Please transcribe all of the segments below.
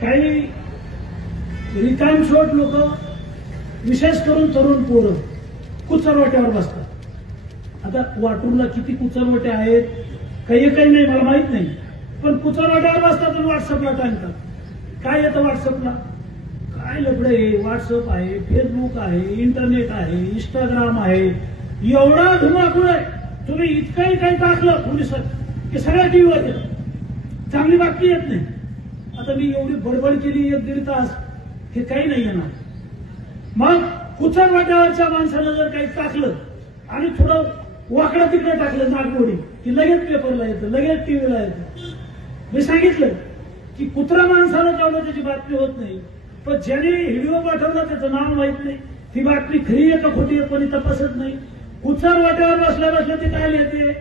काही रिकामशोट लोक, विशेष करून तरुण पोरं कुचरवाट्यावर बसतात। आता वाटूरला किती कुचरवाटे आहेत काही नाही मला माहित नाही, पण कुचरवाट्यावर बसतात आणि व्हॉट्सअपला टाकतात। काय येतं व्हॉट्सअपला? काय लफडं आहे? व्हॉट्सअप आहे, फेसबुक आहे, इंटरनेट आहे, इंस्टाग्राम आहे, एवढा धुमाकूळ आहे। तुम्ही इतकंही काही टाकलं पोलिसात की सगळ्या टीव्हीवर येतं, चांगली बातमी येत नाही। आता मी एवढी बडबड केली 1-1.5 तास, हे काही नाही येणार। मग कुचरवाट्यावरच्या माणसानं जर काही टाकलं आणि थोडं वाकडं तिकडे टाकलं नागमोडी की लगेच पेपरला येतं, लगेच टीव्हीला येतं। मी सांगितलं की कुत्रा माणसाला चावलं त्याची बातमी होत नाही, पण ज्याने व्हिडिओ पाठवला त्याचं नाव माहित नाही, ती बातमी खरी आहे का खोटी आहे कोणी तपासत नाही। कुचरवाट्यावर बसल्या ते काय लिहिते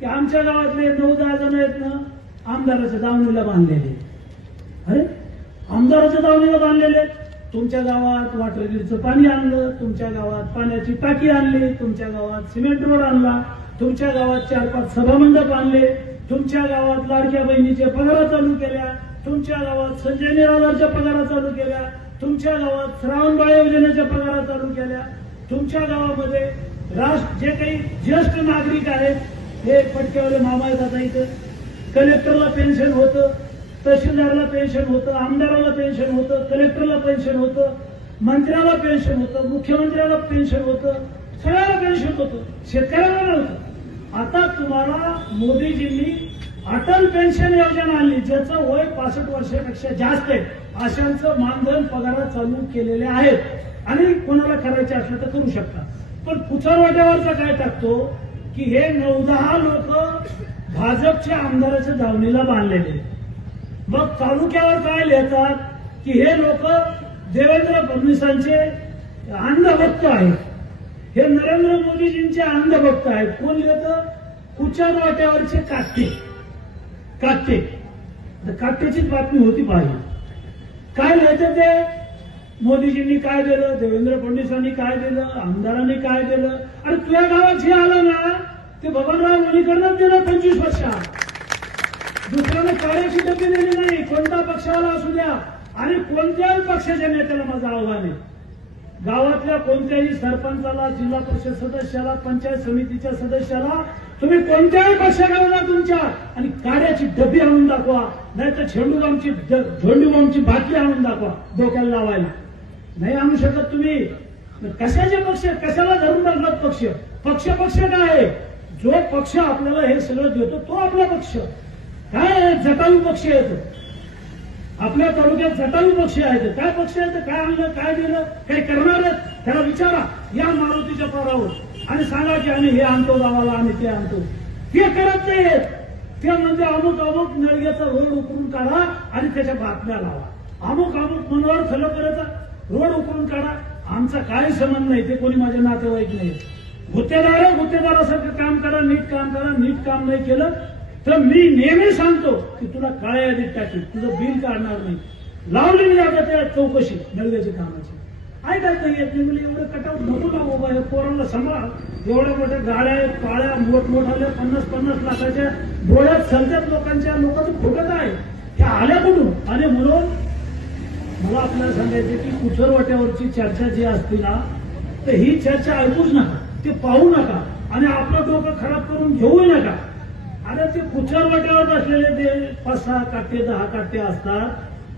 की आमच्या गावातले 9-10 जण आहेत ना आमदाराच्या दावणीला बांधलेले। अरे आमदाराच्या दावणीला बांधलेले, तुमच्या गावात वॉटर ग्रीडचं पाणी आणलं, तुमच्या गावात पाण्याची टाकी आणली, तुमच्या गावात सिमेंट रोड आणला, तुमच्या गावात 4-5 सभामंडप आणले, तुमच्या गावात लाडक्या बहिणीच्या पगारा चालू केल्या, तुमच्या गावात संजय निराधारच्या पगारा चालू केल्या, तुमच्या गावात श्रावणबाळ योजनेच्या पगारा चालू केल्या, तुमच्या गावामध्ये जे काही ज्येष्ठ नागरिक आहेत हे पटक्यावाले मामा आहेत, आता इथं कलेक्टरला पेन्शन होतं, तहसीलदारला पेन्शन होतं, आमदाराला पेन्शन होतं, कलेक्टरला पेन्शन होतं, मंत्र्याला पेन्शन होतं, मुख्यमंत्र्याला पेन्शन होतं, सगळ्याला पेन्शन होतं, शेतकऱ्याला नव्हतं। आता तुम्हाला मोदीजींनी अटल पेन्शन योजना आणली, ज्याचं वय 65 वर्षापेक्षा जास्त आहे, अशांचं मानधन पगार चालू केलेले आहेत आणि कोणाला करायचे असलं तर करू शकता। पण कुचरवाट्यावरचा काय टाकतो की हे 9-10 लोक भाजपच्या आमदाराच्या दावणीला बांधलेले। मग तालुक्यावर काय लिहितात की हे लोक देवेंद्र फडणवीसांचे अंधभक्त आहेत, हे नरेंद्र मोदीजींचे अंधभक्त आहेत। कोण लिहितं? कुचरवाट्यावरचे काटे काट्याचीच बातमी होती पाहिजे। काय लिहितं ते? मोदीजींनी काय दिलं, देवेंद्र फडणवीसांनी काय दिलं, आमदारांनी काय दिलं। आणि तुझ्या गावात जे आलं ना ते बबनराव लोणीकरनंच दिलं 25 वर्षात, दुसऱ्याने काळ्याची डबी दिली नाही, कोणता पक्षाला असू द्या। आणि कोणत्याही पक्षाच्या नेत्याला माझं आव्हान आहे, गावातल्या कोणत्याही सरपंचाला, जिल्हा परिषद सदस्याला, पंचायत समितीच्या सदस्याला, तुम्ही कोणत्याही पक्षाकडे जा तुमच्या आणि काड्याची डबी आणून दाखवा, नाहीतर झेंडूबामची बाटली आणून दाखवा डोक्याला लावायला। नाही आणू शकत तुम्ही। कशाचे पक्ष, कशाला धरून टाकलात पक्ष? पक्ष काय आहे? जो पक्ष आपल्याला हे सगळं देतो तो आपला पक्ष। काय जटायू पक्ष येतो आपल्या तालुक्यात, जटायू पक्ष आहेत। काय पक्ष आहेत? काय आणलं, काय दिलं, काय करणार आहेत? त्याला विचारा या मारुतीच्या पारावर आणि सांगा की आम्ही हे आणतो गावाला, आम्ही ते आणतो। ते करत नाहीत, ते म्हणजे अमुक नळग्याचा रोड उकरून काढा आणि त्याच्या बातम्या लावा, अमुक मनोहर खलोकरचा रोड उकरून काढा। आमचा काही संबंध नाही, ते कोणी माझे नातेवाईक नाही। गुत्तेदारासारखं काम करा, नीट काम करा। नीट काम नाही केलं तर मी नेहमी सांगतो की तुला काळ्या यादीत टाकेल, तुझं बिल काढणार नाही। लावली मी आता त्या चौकशी नळग्याच्या कामाची, ऐकत नाही, येत नाही। म्हणजे एवढं कटाऊट नको ना बाबा, हे पोरांना सांभाळ। एवढ्या मोठ्या गाड्या आहेत, काळ्या मोठमोठ्या 50-50 लाखाच्या डोळ्यात चलत्यात लोकांच्या, लोकांचं फुटत आहे, त्या आल्या कुठून? आणि म्हणून मला आपल्याला सांगायचं की कुचरवाट्यावरची चर्चा जी असते ना, तर ही चर्चा ऐकूच नका, ते पाहू नका आणि आपलं डोकं खराब करून घेऊ नका। अरे ते कुचरवाट्यावर बसलेले ते 5-6 काटे 10 काटे असतात,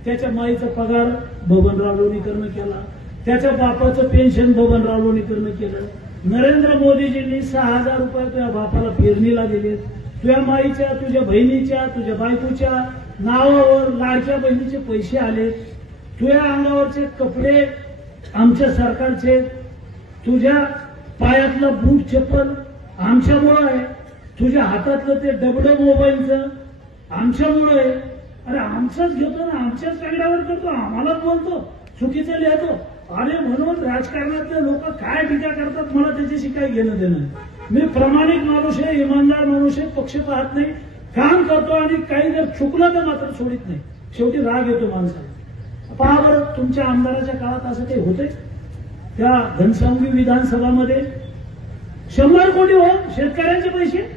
त्याच्या माईचा पगार बबनराव लोणीकरनं केला, त्याच्या बापाचं पेन्शन बबनराव लोणीकरनं केलं। नरेंद्र मोदीजींनी 6,000 रुपये तुझ्या बापाला पेरणीला दिले, तुझ्या माईच्या, तुझ्या बहिणीच्या, तुझ्या बायकोच्या नावावर लाडक्या बहिणीचे पैसे आले, तुझ्या अंगावरचे कपडे आमच्या सरकारचे, तुझ्या पायातलं बूट चप्पल आमच्यामुळं आहे, तुझ्या हातातलं ते डबडं मोबाईलचं आमच्यामुळं आहे। अरे आमचंच घेतो ना, आमच्याच कागदावर करतो, आम्हालाच बोलतो, चुकीचं लिहितो। अरे म्हणून राजकारणातले लोक काय टीका करतात मला त्याच्याशी काही घेणं देणं नाही। मी प्रामाणिक माणूस आहे, इमानदार माणूस आहे, पक्ष पाहत नाही, काम करतो आणि काही जर चुकलं तर मात्र सोडित नाही। शेवटी राग येतो माणसाला। पहा बरं, तुमच्या आमदाराच्या काळात असं काही होतंय? त्या घनसावंगी विधानसभामध्ये 100 कोटी हो शेतकऱ्यांचे पैसे